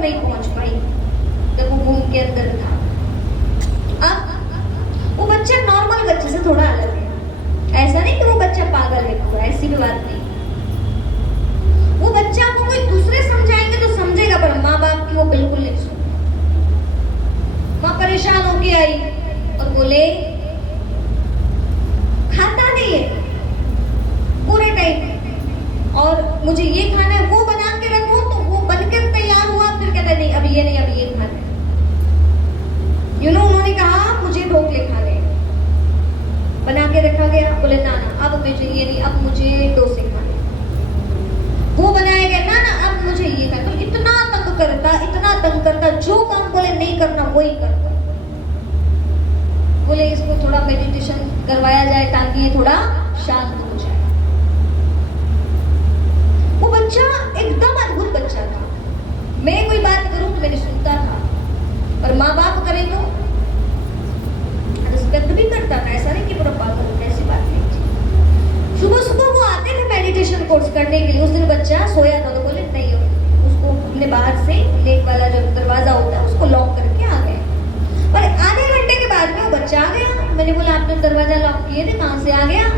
नहीं पहुंच पाई जब वो घूम के अंदर था। अब वो बच्चा नॉर्मल बच्चे से थोड़ा अलग है, ऐसा नहीं कि वो बच्चा पागल है पूरा, ऐसी भी बात नहीं। वो बच्चा को कोई दूसरे समझाएंगे तो समझेगा, पर माँ बाप की वो बिल्कुल नहीं सुनता। माँ परेशान होके आई और बोले खाता नहीं है पूरे टाइम, और मुझे ये खाना है, वो बना के रखो, तो वो बनकर तैयार हुआ, फिर कहता नहीं अब ये नहीं, अब ये खाना है। उन्होंने कहा मुझे ढोकले खाने, बना के रखा गया, बोले ना ना अब मुझे ये नहीं, अब मुझे डोसे खाने। वो बनाया गया, ना ना अब मुझे ये खाना। तो इतना तंग करता, जो काम बोले नहीं करना वही करता। बोले इसको थोड़ा मेडिटेशन करवाया जाए ताकि ये थोड़ा शांत हो जाए। वो बच्चा एकदम अद्भुत बच्चा था। मैं कोई बात करूं तो मैंने सुनता था, पर माँ बाप करें तो रिस्पेक्ट भी करता था। ऐसा नहीं कि पूरा पागल हो, ऐसी बात नहीं थी। सुबह सुबह वो आते थे मेडिटेशन कोर्स करने के लिए। उस दिन बच्चा सोया था तो बोले नहीं, उसको अपने बाहर से लेक वाला जो दरवाजा होता है उसको लॉक करके आ गए। पर आधे घंटे के बाद में वो बच्चा आ गया। मैंने बोला आपने दरवाजा लॉक किए थे, कहाँ से आ गया?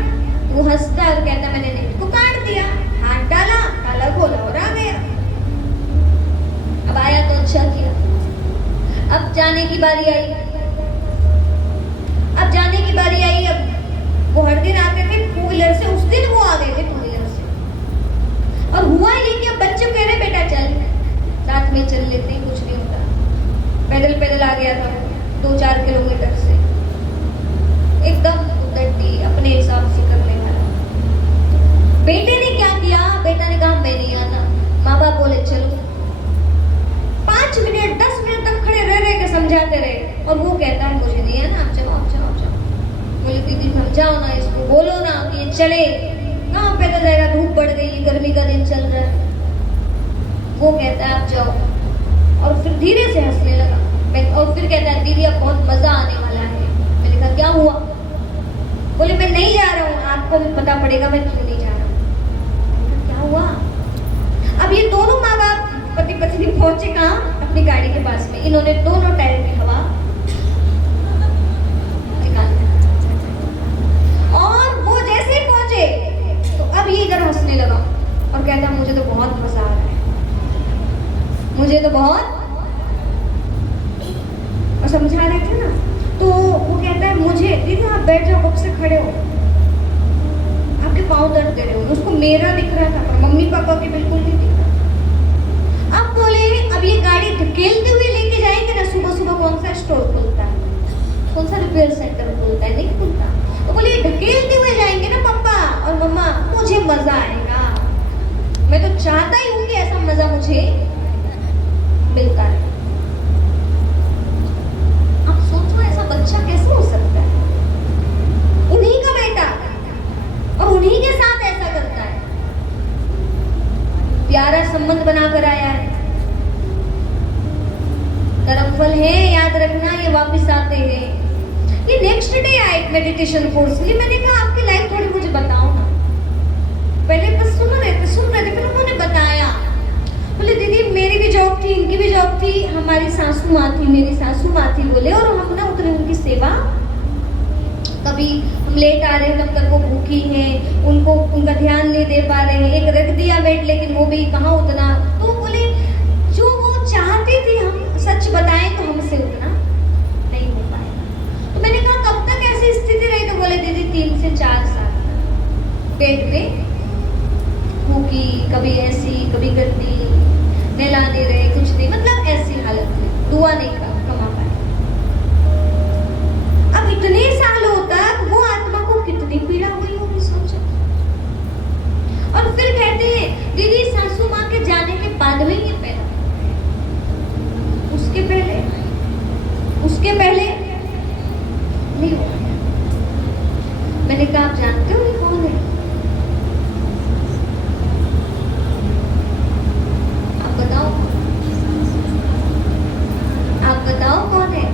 वो हंसता और कहता मैंने नेट को काट दिया, हाथ डाला, ताला खोला और आ गया। अब आया तो अच्छा किया। अब जाने की बारी आई। अब वो हर दिन आते थे टू व्हीलर से, उस दिन वो आ गए थे टू व्हीलर से। और हुआ ये कि अब बच्चे कह रहे बेटा चल साथ में चल लेते हैं, कुछ नहीं होता। पैदल पैदल आ गया था 2-4 किलोमीटर से, एकदम उतरती अपने हिसाब से करने वाला। बेटे ने क्या किया? बेटा ने कहा मैं नहीं आना। माँ बाप बोले चलो। 5 मिनट 10 मिनट तक खड़े रह के समझाते रहे, और वो कहता है मुझे नहीं आना, आप चलो आप चलो आप चलो। बोले दीदी समझाओ ना इसको, बोलो ना कि ये चले। कहाँ पैदल जाएगा, धूप बढ़ गई, गर्मी का दिन चल रहा है। वो कहता है आप जाओ, और फिर धीरे से हंसने लगा। और फिर कहता है दीदी अब बहुत मजा आने वाला है। मैंने कहा क्या हुआ? बोले मैं नहीं जा रहा हूँ, आपको भी पता पड़ेगा मैं क्यों नहीं जा रहा हूँ। क्या हुआ? अब ये दोनों माँ बाप पति पत्नी पहुंचे कहाँ? अपनी गाड़ी के पास में। इन्होंने दोनों टायर की हवा निकाल दी, और वो जैसे ही पहुंचे तो अब ये इधर हंसने लगा और कहता मुझे तो बहुत मजा आ रहा है, मुझे तो बहुत। और समझा रहे थे ना, तो वो कहता है मुझे दीदी आप बैठ जाओ, कब से खड़े हो, आपके पाँव दर्द दे रहे हो। उसको मेरा दिख रहा था पर मम्मी पापा के बिल्कुल नहीं दिख रहा। अब बोले अब ये गाड़ी धकेलते हुए लेके जाएंगे ना, सुबह सुबह कौन सा स्टोर खुलता है, कौन सा रिपेयर सेंटर खुलता है? नहीं खुलता। तो बोले ढकेलते हुए जाएंगे ना पापा और मम्मा, मुझे मजा आएगा। मैं तो चाहता ही हूँ कि ऐसा मजा मुझे मिलता है। आप सोचो ऐसा बच्चा कैसे हो सकता है? उन्हीं का बेटा और उन्हीं के साथ ऐसा करता है। प्यारा संबंध बनाकर आया है। कर्मफल है, याद रखना, ये वापस आते हैं। ये नेक्स्ट डे आए मेडिटेशन कोर्स के लिए। मैंने कहा आपकी लाइफ थोड़ी मुझे बताओ ना। पहले तो सुन रहे थे, फिर उन्होंने बताया। बोले दीदी मेरी भी जॉब थी, इनकी भी जॉब थी, हमारी सासू माँ थी, मेरी सासू माँ थी। बोले और हम ना उतने उनकी सेवा, कभी हम लेट आ रहे हैं तब तक वो भूखी हैं, उनका ध्यान नहीं दे पा रहे हैं। एक रख दिया बेड, लेकिन वो भी कहाँ उतना। तो बोले जो वो चाहती थी हम सच बताएं तो हमसे उतना नहीं हो पाएगा। तो मैंने कहा कब तक ऐसी स्थिति रही? तो बोले दीदी 3 से 4 साल पेट पे भूखी, कभी ऐसी कभी गंदी, नहला नहीं रहे, कुछ नहीं, मतलब ऐसी हालत में, दुआ नहीं कमा पाए। अब इतने सालों तक वो आत्मा को कितनी पीड़ा हुई होगी सोचो। और फिर कहते हैं दीदी सासू माँ के जाने के बाद में ये पैदा, उसके पहले नहीं हुआ। मैंने कहा आप जानते हो ये कौन है? आप बताओ कौन है?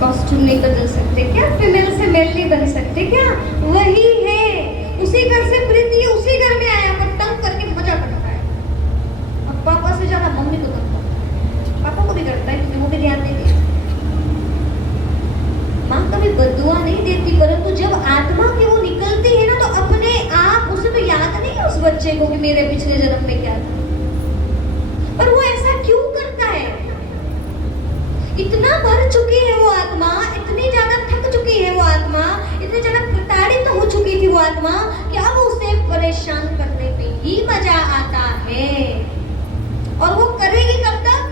कॉस्ट्यूम नहीं बदल सकते क्या? फीमेल से मेल नहीं बन सकते क्या? वही है, उसी घर से प्रीति है, उसी घर में आया, पर तंग करके मजा करता है। मेरे पिछले जन्म में क्या था। पर वो ऐसा क्यों करता है? इतना भर चुकी है वो आत्मा, इतनी ज्यादा थक चुकी है वो आत्मा, इतनी ज्यादा प्रताड़ित हो चुकी थी वो आत्मा कि अब उसे परेशान करने में ही मजा आता है। और वो करेगी कब तक?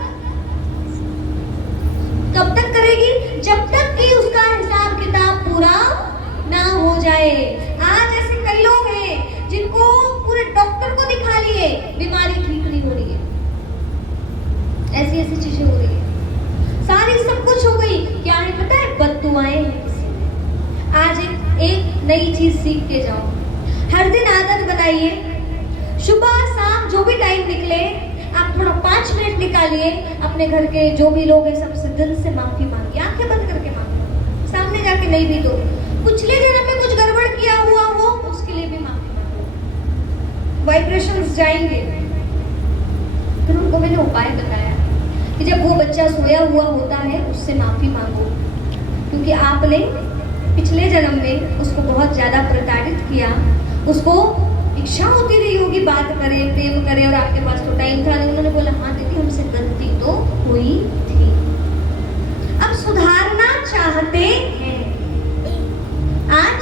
कब तक करेगी? जब तक कि उसका हिसाब किताब पूरा ना हो जाए। आज ऐसे कई लोग हैं जिनको पूरे डॉक्टर को दिखा लिए, बीमारी ठीक नहीं हो रही है, ऐसी ऐसी चीजें हो रही है, सारी सब कुछ हो गई। क्या है पता है? बद्दुआएं हैं किसी में। आज एक नई चीज सीख के जाओ। हर दिन आदत बनाइए, सुबह शाम जो भी टाइम निकले आप थोड़ा 5 मिनट निकालिए, अपने घर के जो भी लोग हैं सबसे दिल से माफी मांगिए, आंखें बंद करके मांगिए, सामने जाके नहीं भी तो पिछले जन्म में कुछ गड़बड़ किया हुआ हो उसके लिए भी माफी मांगो, वाइब्रेशंस जाएंगे। फिर उनको मैंने उपाय बताया कि जब वो बच्चा सोया हुआ होता है उससे माफी मांगो, क्योंकि आपने पिछले जन्म में उसको बहुत ज्यादा प्रताड़ित किया, उसको इच्छा होती रही होगी बात करे, प्रेम करे, और आपके पास तो टाइम था नहीं। उन्होंने बोला हाँ दीदी हमसे गलती तो हुई थी, अब सुधारना चाहते हैं। आज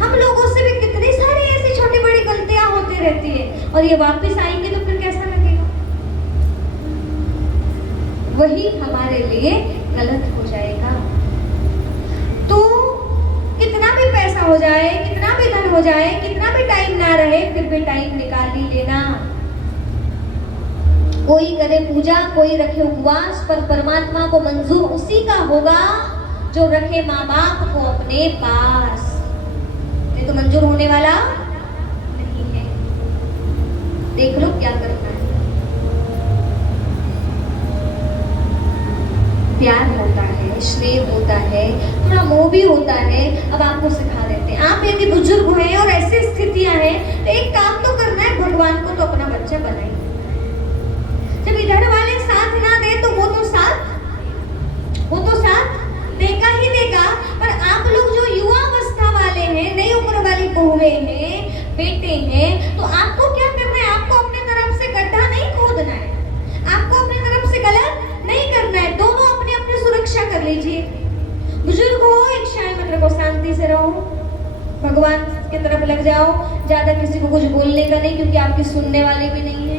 हम लोगों से भी कितनी सारी ऐसी छोटी बड़ी गलतियां होती रहती है, और ये वापस आएंगे तो फिर कैसा लगेगा? वही हमारे लिए गलत हो जाएगा। तो कितना भी पैसा हो जाए, कितना भी धन हो जाए, कितना भी टाइम ना रहे, फिर भी टाइम निकाल ही लेना। कोई करे पूजा, कोई रखे उपवास, पर परमात्मा को मंजूर उसी का होगा जो रखे माँ बाप को अपने पास। ये तो मंजूर होने वाला नहीं है। देख लो क्या करना है। प्यार होता है, स्नेह होता है, थोड़ा मोह भी होता है। अब आपको सिखा देते हैं, आप यदि बुजुर्ग हैं और ऐसी स्थितियां हैं तो एक काम तो करना है, भगवान को तो अपना बच्चा बनाइए। जब इधर वाले साथ ना दे तो वो तो साथ देगा ही देगा। पर आप लोग जो युवा अवस्था वाले हैं, नई उम्र वाली बहुएं हैं, बेटे हैं, तो आपको क्या करना है? आपको अपने तरफ से गड्ढा नहीं खोदना है, आपको अपने तरफ से गलत नहीं करना है। दोनों अपनी अपनी सुरक्षा कर लीजिए। बुजुर्ग हो, इच्छाएं मत रखो, शांति से रहो, भगवान की तरफ लग जाओ, ज्यादा किसी को कुछ बोलने का नहीं, क्योंकि आपकी सुनने वाले भी नहीं है।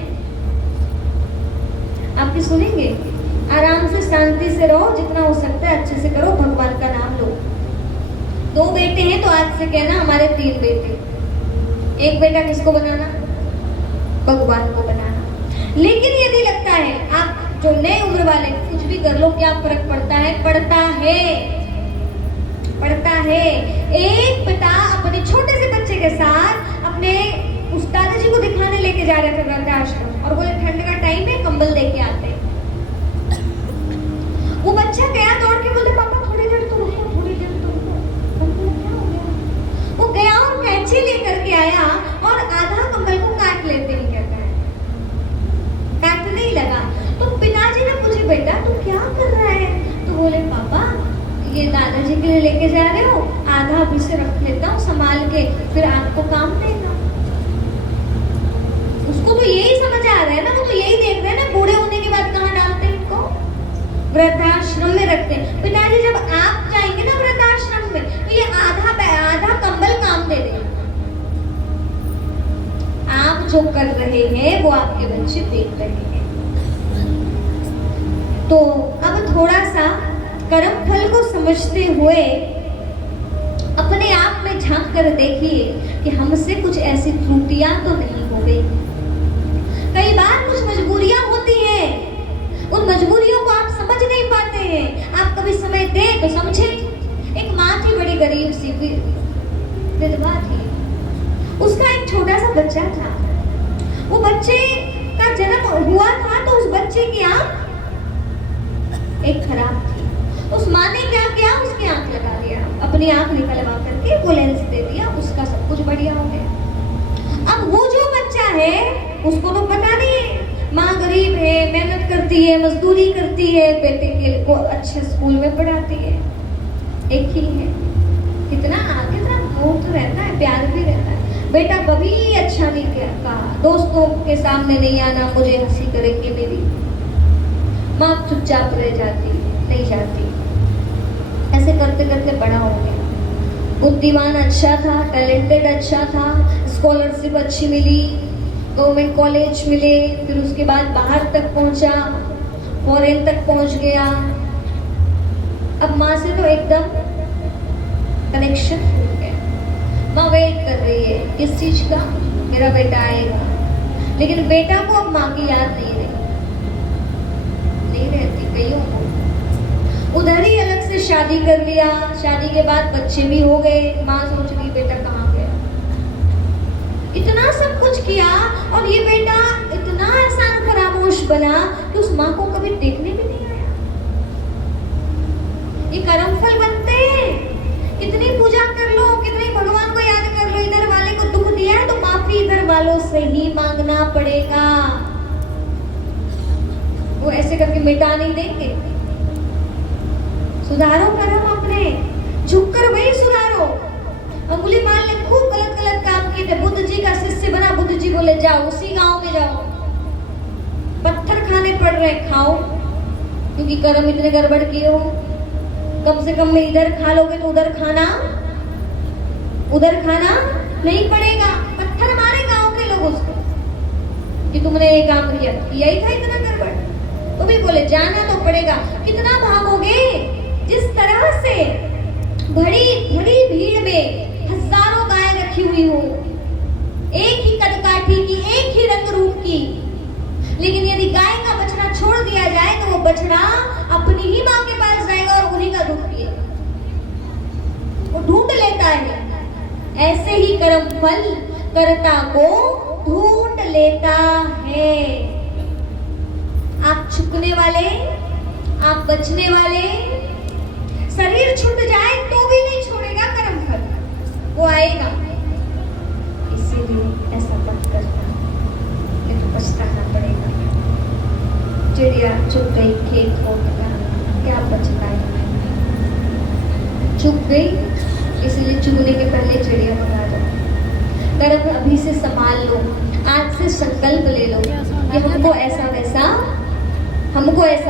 आपकी सुनेंगे? आराम से शांति से रहो, जितना हो सकता है अच्छे से करो, भगवान का नाम लो। 2 बेटे हैं तो आज से कहना हमारे 3 बेटे। एक बेटा किसको बनाना? भगवान को बनाना। लेकिन यदि लगता है आप जो नए उम्र वाले कुछ भी कर लो, क्या फर्क पड़ता है? पड़ता है। एक पिता अपने छोटे से बच्चे के साथ अपने उस दादाजी को दिखाने लेके जा रहे थे वृद्धाश्रम, और बोले ठंड का टाइम है, कंबल लेके आते। वो बच्चा गया दौड़ के, बोले पापा थोड़ी देर तो रुको, थोड़ी देर तो रुको। क्या हो गया? वो गया और कैंची लेकर के आया और आधा कंबल को काट लेते ही कहता है, काटने ही लगा। तो पिताजी ने पूछे बेटा तू क्या कर रहा है? तो बोले पापा ये दादाजी के लिए लेके जा रहे हो, आधा अभी से रख लेता हूँ संभाल के, फिर आपको काम देगा। उसको तो यही समझ आ रहा है ना, वो तो यही देख रहे हैं ना, बूढ़े होने के बाद कहाँ डालते हैं इनको? वृद्धाश्रम में रखते हैं। पिताजी जब आप जाएंगे ना वृद्धाश्रम में, तो ये आधा कंबल काम दे देंगे। आप जो कर रहे हैं वो आपके बच्चे देख रहे हैं। तो अब थोड़ा सा कर्म फल को समझते हुए अपने आप में झांक कर देखिए कि हमसे कुछ ऐसी त्रुटियां तो नहीं हो गई। कई बार कुछ मजबूरियां होती हैं, उन मजबूरियों को आप समझ नहीं पाते हैं। आप कभी समय दे तो समझे। एक माँ थी, बड़ी गरीब सी विधवा थी, उसका एक छोटा सा बच्चा था। वो बच्चे का जन्म हुआ था तो उस बच्चे की आंख एक खराब थी। उस माँ ने क्या किया? उसकी आंख लगा दिया, अपनी आंख निकलवा करके वो लेंस दे दिया, उसका सब कुछ बढ़िया हो गया। अब वो जो बच्चा है उसको तो पता नहीं है, माँ गरीब है, मेहनत करती है, मजदूरी करती है, बेटे के को अच्छे स्कूल में पढ़ाती है, एक ही है, कितना मोह तो रहता है, प्यार भी रहता है। बेटा कभी अच्छा नहीं कहा, दोस्तों के सामने नहीं आना, मुझे हंसी करेंगे मेरी। माँ चुपचाप रह जाती, नहीं जाती। ऐसे करते करते बड़ा हो गया। बुद्धिमान अच्छा था, टैलेंटेड अच्छा था, स्कॉलरशिप अच्छी मिली, गवर्नमेंट कॉलेज मिले, फिर उसके बाद बाहर तक पहुंचा, फॉरेन तक पहुंच गया। अब माँ से तो एकदम कनेक्शन हो गया। माँ वेट कर रही है किस चीज का, मेरा बेटा आएगा। लेकिन बेटा को अब माँ की याद नहीं रहती कईयों को। उधर ही अलग से शादी कर लिया, शादी के बाद बच्चे भी हो गए। माँ सोच रही बेटा कहाँ गया। इतना सब कुछ किया और ये बेटा इतना एहसान फरामोश बना कि उस माँ को कभी देखने भी नहीं आया। ये कर्मफल बनते हैं। इतनी पूजा कर लो, कितनी भगवान को याद कर लो, इधर वाले को दुख दिया है तो माफी इधर वालों से ही मांगना पड़ेगा। वो ऐसे करके मिटा नहीं देंगे। सुधारो कर्म अपने, झुककर वही सुधारो। अंगुलीमाल ने खूब गलत गलत काम किए थे। बुद्ध जी का शिष्य बना, बुद्ध जी बोले जाओ उसी गांव में जाओ, पत्थर खाने पड़ रहे खाओ, क्योंकि कर्म इतने गड़बड़ किए हो। कम से कम में इधर खा लोगे तो उधर खाना नहीं पड़ेगा। पत्थर मारे गांव के लोग उसको कि तुमने ये काम किया, यही था इतना गड़बड़। तो भी बोले जाना तो पड़ेगा। कितना भागोगे? जिस तरह से बड़ी भीड़ में हजारों गाय रखी हुई हो, एक ही कदकाठी की, एक ही रंग रूप की, लेकिन यदि गाय का बछड़ा छोड़ दिया जाए तो वो बछड़ा अपनी ही माँ के पास जाएगा और उन्हीं का दूध पिएगा। वो ढूंढ लेता है। ऐसे ही कर्म फल कर्ता को ढूंढ लेता है। आप छुपने वाले, आप बचने वाले, शरीर छूट जाए तो भी नहीं छोड़ेगा कर्म फल, वो आएगा। इसीलिए ऐसा मत करना, नहीं तो पछताना पड़ेगा। चिड़िया चुप गई, खेत हो गया, क्या बचता है? चुप गई, इसलिए चुगने के पहले चिड़िया भगा दो। कर्म अभी से संभाल लो, आज से संकल्प ले लो कि हमको ऐसा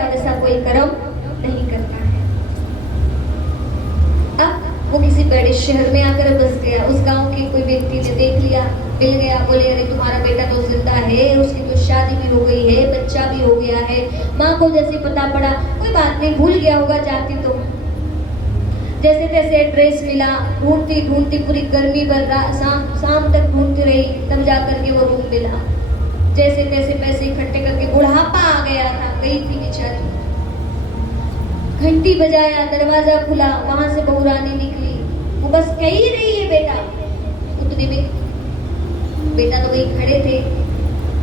वैसा कोई कर्म नहीं करना है। अब वो किसी बड़े शहर में आकर बस गया। उस गांव के कोई व्यक्ति ने देख लिया, मिल गया, बोले अरे तुम्हारा बेटा तो जिंदा है, उसकी तो शादी भी हो गई है, बच्चा भी हो गया है। माँ को जैसे पता पड़ा, कोई बात नहीं, भूल गया होगा जाती तो। जैसे तैसे एड्रेस मिला, ढूंढती ढूंढती पूरी गर्मी भर शाम तक ढूंढती रही, तब जाकर के वो रूम मिला। जैसे तैसे पैसे इकट्ठे करके, बुढ़ापा आ गया था, गई थी बेचारी। घंटी बजाया, दरवाजा खुला, वहां से बहू रानी निकली। वो बस कह ही रही है बेटा, उतने में बेटा तो वही खड़े थे।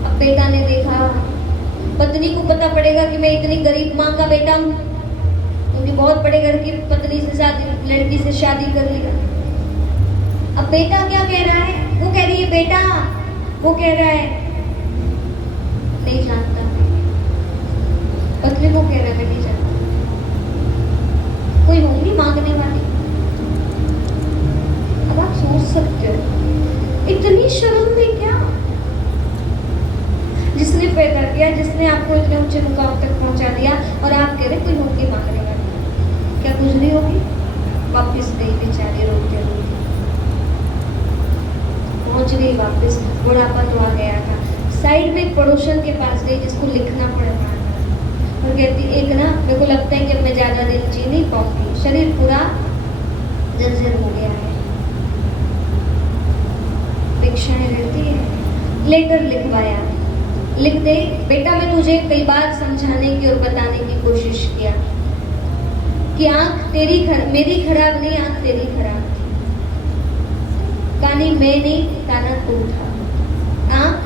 अब बेटा ने देखा, पत्नी को पता पड़ेगा कि मैं इतनी गरीब माँ का बेटा हूँ, क्योंकि बहुत बड़े घर की पत्नी से लड़की से शादी कर लिया। अब बेटा क्या कह रहा है? वो कह रही है बेटा, वो कह रहा है नहीं जानता। पत्नी को कह रहा है नहीं जानता। कोई होंगी मांगने वाली। अब आप सोच सकते हो इतनी शर्म थी क्या? जिसने पैदा किया, जिसने आपको इतने ऊंचे मुकाम तक पहुंचा दिया, और आप कह रहे कोई होंगी मांगने वाली। क्या गुजरी होगी? वापिस गई बेचारी, रोते रोते पहुंच गई वापिस। बुढ़ापा तो आ गया था। साइड में एक पड़ोसन के पास गई जिसको लिखना पड़ा था, और कहती एक ना मेरे को लगता है कि मैं ज्यादा दिन जी नहीं पाऊंगी, शरीर पूरा जर्जर हो गया है, परीक्षाएं रहती है। लेटर लिखवाया, लिख दे बेटा, मैं तुझे कई बार समझाने की और बताने की कोशिश किया कि आंख तेरी मेरी खराब नहीं, आंख तेरी खराब थी। कानी मैं नहीं, काना तू था। आंख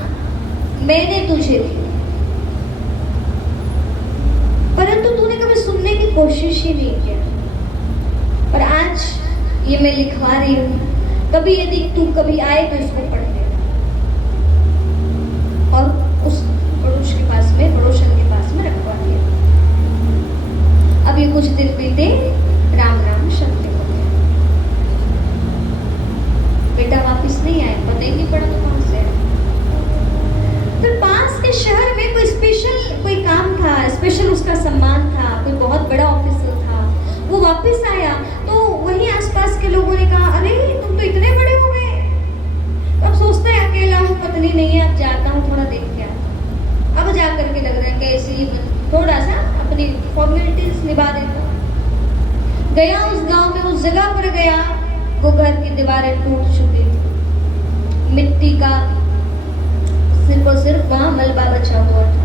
मैंने तुझे दी, परंतु तूने कभी सुनने की कोशिश ही नहीं किया। और आज ये मैं लिखवा रही हूँ, कभी यदि तू कभी आए तो इसको पढ़ लेना, और उस पड़ोसन के पास में रखवा दिया। अब ये कुछ दिन बीते, राम राम शब्द हो गया। बेटा वापिस से ही आए, पता ही नहीं पड़ा तो कहाँ से आए। फिर पास के शहर में कोई स्पेशल कोई काम था, स्पेशल उसका सम्मान था, कोई बहुत बड़ा ऑफिसर था, वो वापस आया तो वहीं आसपास के लोगों ने कहा अरे तुम तो इतने बड़े हो गए। तो अब सोचता है अकेला हूँ, पत्नी नहीं है, अब जाता हूँ थोड़ा देख के आता। अब जा करके लग रहा है कैसे ही थोड़ा सा अपनी फॉर्मेलिटीज निभा देता। गया उस गांव में, उस जगह पर गया, वो घर की दीवारें टूट चुकी थी, मिट्टी का सिर्फ और सिर्फ वहां मलबा बचा हुआ था।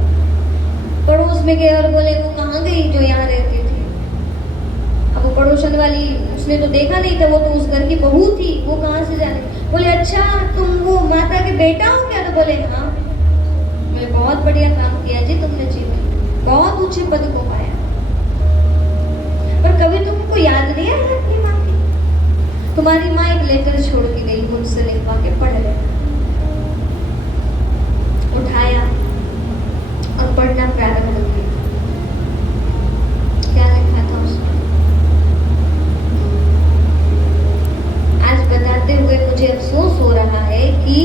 पड़ोस में गए और बोले वो कहाँ गई जो यहाँ रहती थी। अब वो पड़ोसन वाली उसने तो देखा नहीं था, वो तो उस घर की बहू थी, वो कहाँ से जाने। बोले अच्छा तुम वो माता के बेटा हो क्या? तो बोले हाँ। बोले बहुत बढ़िया काम किया जी तुमने जीवन, बहुत ऊंचे पद को पाया, पर कभी तुमको याद नहीं आया अपनी माँ की? तुम्हारी माँ एक लेटर छोड़ के गई, मुझसे लिखवा के पढ़ लेना। उठाया और पढ़ना प्रारंभ किया। क्या लिखा था उसमें? आज बताते हुए मुझे अफसोस हो रहा है कि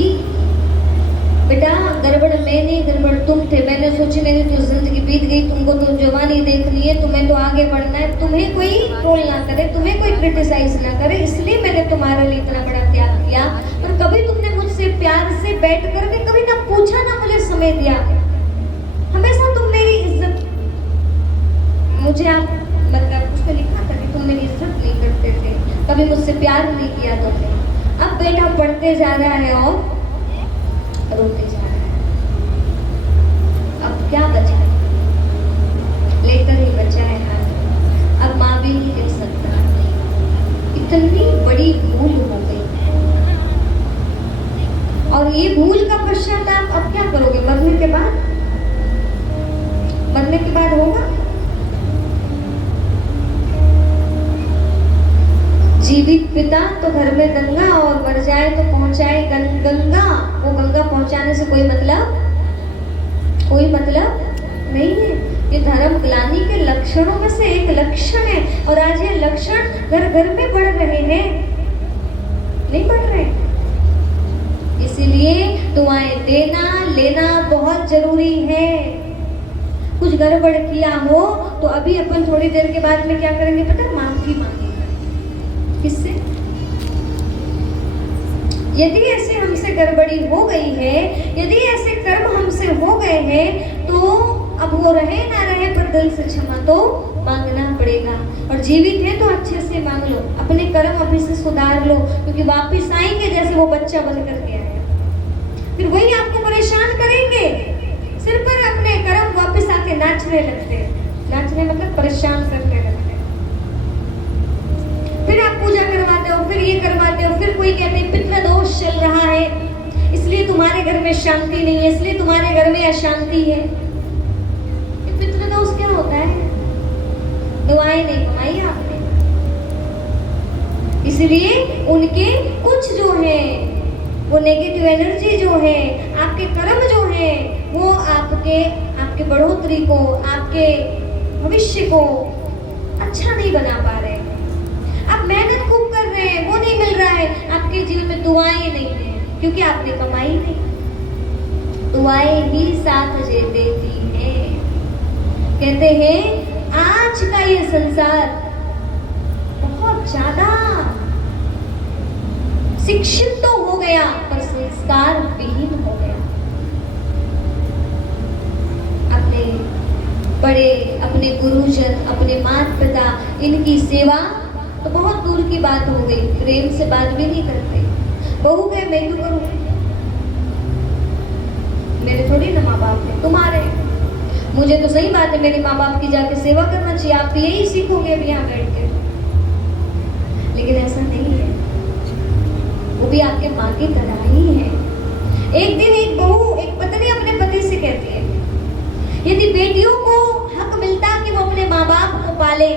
बेटा गड़बड़ मैं नहीं, गड़बड़ तुम थे। मैंने सोची मेरी तो जिंदगी बीत गई, तुमको तो जवानी देखनी है, तुम्हें तो आगे बढ़ना है, तुम्हें कोई ट्रोल ना करे, तुम्हें कोई क्रिटिसाइज ना करे, इसलिए मैंने तुम्हारे लिए इतना बड़ा त्याग किया। और कभी तुमने मुझसे प्यार से बैठ करके कभी ना पूछा, ना मुझे समय दिया। हमेशा तुम मेरी इज्जत, मुझे आप मतलब उसमें लिखा था कि तुम मेरी इज्जत नहीं करते थे, कभी मुझसे प्यार नहीं किया तुमने। अब बेटा पढ़ते जा रहा है और रोते जा रहा है। अब क्या बचा है? लेकर ही बचा है हाथ। अब माँ भी नहीं लिख सकता, इतनी बड़ी भूल हो गई। और ये भूल का पश्चाताप अब क्या करोगे? मरने के बाद? मरने के बाद होगा? जीवित पिता तो घर में गंगा, और मर जाए तो पहुंचाए गंगा। वो गंगा पहुंचाने से कोई मतलब नहीं है। ये धर्म ग्लानि के लक्षणों में से एक लक्षण है, और आज ये लक्षण घर घर में बढ़ रहे हैं, नहीं बढ़ रहे। इसीलिए दुआएं देना लेना बहुत जरूरी है। कुछ गड़बड़ किया हो तो अभी अपन थोड़ी देर के बाद में क्या करेंगे पता है? माफी मांगेंगे। किससे? यदि ऐसे हमसे गड़बड़ी हो गई है, यदि ऐसे कर्म हमसे हो गए हैं, तो अब वो रहे ना रहे पर दिल से क्षमा तो मांगना पड़ेगा। और जीवित है तो अच्छे से मांग लो, अपने कर्म अभी से सुधार लो, क्योंकि वापस आएंगे जैसे वो बच्चा बन करके आया, फिर वही आपको परेशान करेंगे। सिर पर अपने कर्म वापस आके नाचने लगते हैं। नाचने मतलब परेशान करने लगते हैं। फिर आप पूजा करवाते हो, फिर ये करवाते हो, फिर कोई कहते हैं पितृदोष चल रहा है, इसलिए तुम्हारे घर में शांति नहीं है, इसलिए तुम्हारे घर में अशांति है। पितृदोष क्या होता है? दुआएं नहीं कमाई आपने, इसलिए उनके कुछ जो है वो नेगेटिव एनर्जी जो है, आपके कर्म जो है, वो आपके बढ़ोतरी को, आपके भविष्य को अच्छा नहीं बना पा रहे। आप मेहनत खूब कर रहे हैं, वो नहीं मिल रहा है, आपके जीवन में दुआएं नहीं है, क्योंकि आपने कमाई नहीं। दुआएं ही साथ जे देती हैं। कहते हैं आज का ये संसार बहुत ज्यादा शिक्षित तो हो गया पर संस्कार विहीन हो गया। अपने बड़े, अपने गुरुजन, अपने माता पिता, इनकी सेवा तो बहुत दूर की बात हो गई, प्रेम से बात भी नहीं करते। बहू गए मैं क्यों करूं, मेरे थोड़ी ना माँ बाप है, तुम्हारे। मुझे तो सही बात है मेरे माँ बाप की जाके सेवा करना चाहिए, आप भी यही सीखोगे अभी यहाँ बैठ के, लेकिन ऐसा नहीं है। वो भी आपके माँ की तरह ही है। एक दिन एक बहू, एक पत्नी अपने पति से कहती है, यदि बेटियों को हक मिलता कि वो अपने माँ बाप को पाले,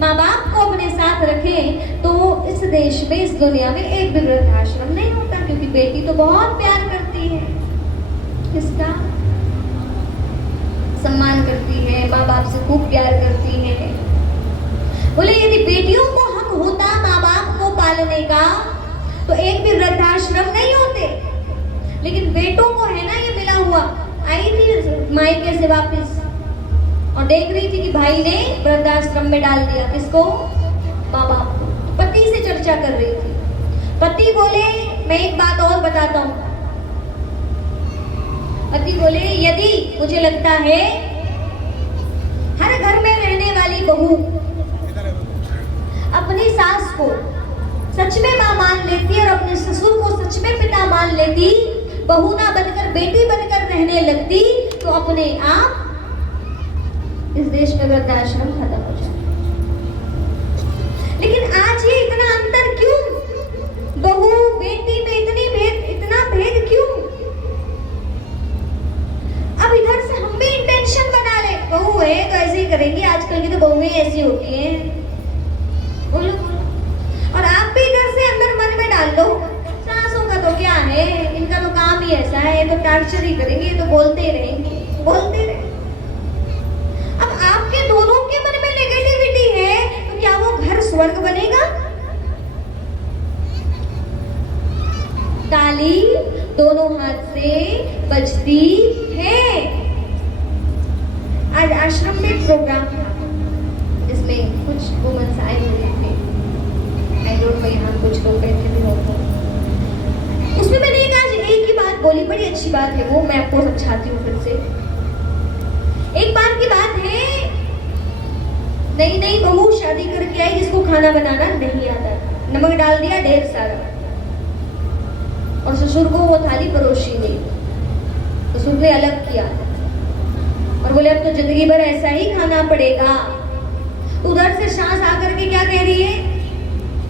माँ बाप को अपने साथ रखें, तो इस देश में, इस दुनिया में एक भी वृद्धाश्रम नहीं होता, क्योंकि बेटी तो बहुत प्यार करती है, किसका सम्मान करती है, माँ बाप से खूब प्यार करती है। बोले यदि बेटियों को हक होता माँ बाप को पालने का, तो एक भी वृद्धाश्रम नहीं आई थी मायके से वापस और देख रही थी कि भाई ने वृद्धाश्रम में डाल दिया किसको, माँ बाप को। पति से चर्चा कर रही थी। पति बोले मैं एक बात और बताता हूँ। पति बोले यदि मुझे लगता है हर घर में रहने वाली बहू अपनी सास को सच में माँ मान लेती और अपने ससुर को सच में पिता मान लेती, बहू ना बनकर बेटी बनकर रहने लगती, तो अपने आप इस देश में वृद्धाश्रम खत्म हो जाए। लेकिन आज ये इतना अंतर क्यों? बहू बेटी में इतना भेद क्यों? अब इधर से हम भी इंटेंशन बना ले, बहू है तो ऐसे ही करेंगे, आजकल की तो बहुएं ऐसी होती हैं, बोलो बोलो। और आप भी इधर से अंदर मन में डाल लो, सासों का तो क्या है, इनका तो काम ही ऐसा है, ये तो टार्चर ही करेंगे, ये तो बोलते ही रहेंगे, बोलते रहे। अब आपके दोनों के मन में नेगेटिविटी है तो क्या वो घर स्वर्ग बनेगा? ताली दोनों हाथ से बजती है। आज आश्रम में एक प्रोग्राम था जिसमें कुछ वुमेन्स आए हुए थे, आई डोंट नो यहाँ कुछ लोग बैठे भी होते हैं। उसमें मैंने आज एक ही बात बोली, बड़ी अच्छी बात है वो, मैं आपको समझाती हूँ फिर से। एक बार की बात है, नई बहू शादी करके आई जिसको खाना बनाना नहीं आता था, नमक डाल दिया ढेर सारा और ससुर को वो थाली परोसी दी। ससुर ने अलग किया और बोले अब तो जिंदगी भर ऐसा ही खाना पड़ेगा। उधर से सास आकर के क्या कह रही है,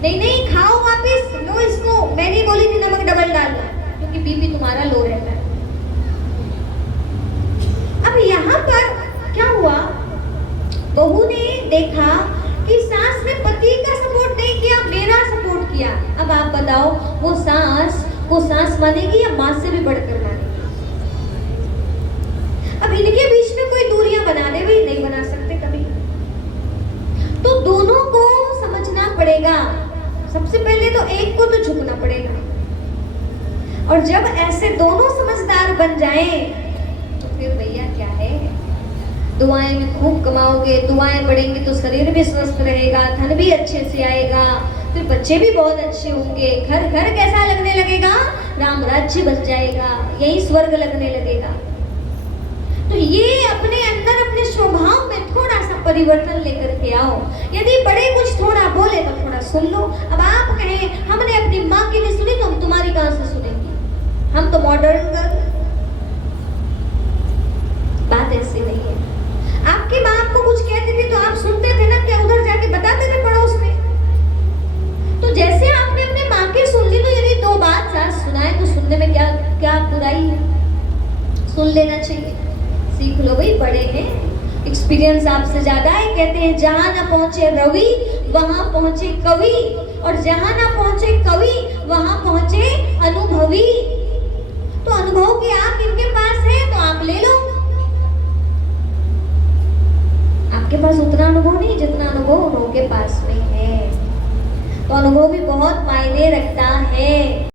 नहीं खाओ वापिस, लो इसको, मैं नहीं बोली थी नमक डबल डालना क्योंकि बीपी तुम्हारा लो रहता है। अब यहाँ पर क्या हुआ, बहू ने देखा कि सास ने पति का सपोर्ट नहीं किया, मेरा सपोर्ट किया। अब आप बताओ वो सास को सास मानेगी या मां से भी बढ़कर मानेगी? अब इनके बीच में कोई दूरियां बना दे, भी नहीं बना सकते कभी। तो दोनों को समझना पड़ेगा, सबसे पहले तो एक को तो झुकना पड़ेगा। और जब ऐसे दोनों समझदार बन जाएं तो फिर भैया क्या है, दुआएं में खूब कमाओगे, दुआएं बढ़ेंगी तो शरीर भी स्वस्थ रहेगा, धन भी अच्छे से आएगा, फिर बच्चे भी बहुत अच्छे होंगे, घर घर कैसा लगने लगेगा, राम राज्य बन जाएगा, यही स्वर्ग लगने लगेगा। तो ये अपने अंदर अपने स्वभाव में थोड़ा सा परिवर्तन लेकर के आओ। यदि बड़े कुछ थोड़ा बोले तो थोड़ा सुन लो। अब आप कहें हमने अपनी माँ की नहीं सुनी तो हम तुम्हारी कहां से सुनेंगे, हम तो मॉडर्न गर्ल। बात ऐसी नहीं है। आपकी माँ आपको कुछ कहती थी तो आप सुनते थे ना, क्या उधर जाके बताते थे पड़ोस में? तो जैसे आपने अपने माँ की सुन ली, तो यदि दो बात सास सुनाए तो सुनने में क्या बुराई है, सुन लेना चाहिए। सीख लो भाई, बड़े हैं, एक्सपीरियंस आपसे ज्यादा है। कहते हैं जहां ना पहुंचे रवि वहां पहुंचे कवि, और जहां ना पहुंचे कवि वहां पहुंचे अनुभवी। तो अनुभव की आंख इनके पास है तो आप ले लो। आपके पास उतना अनुभव नहीं जितना अनुभव उनके पास में है, तो अनुभव भी बहुत मायने रखता है।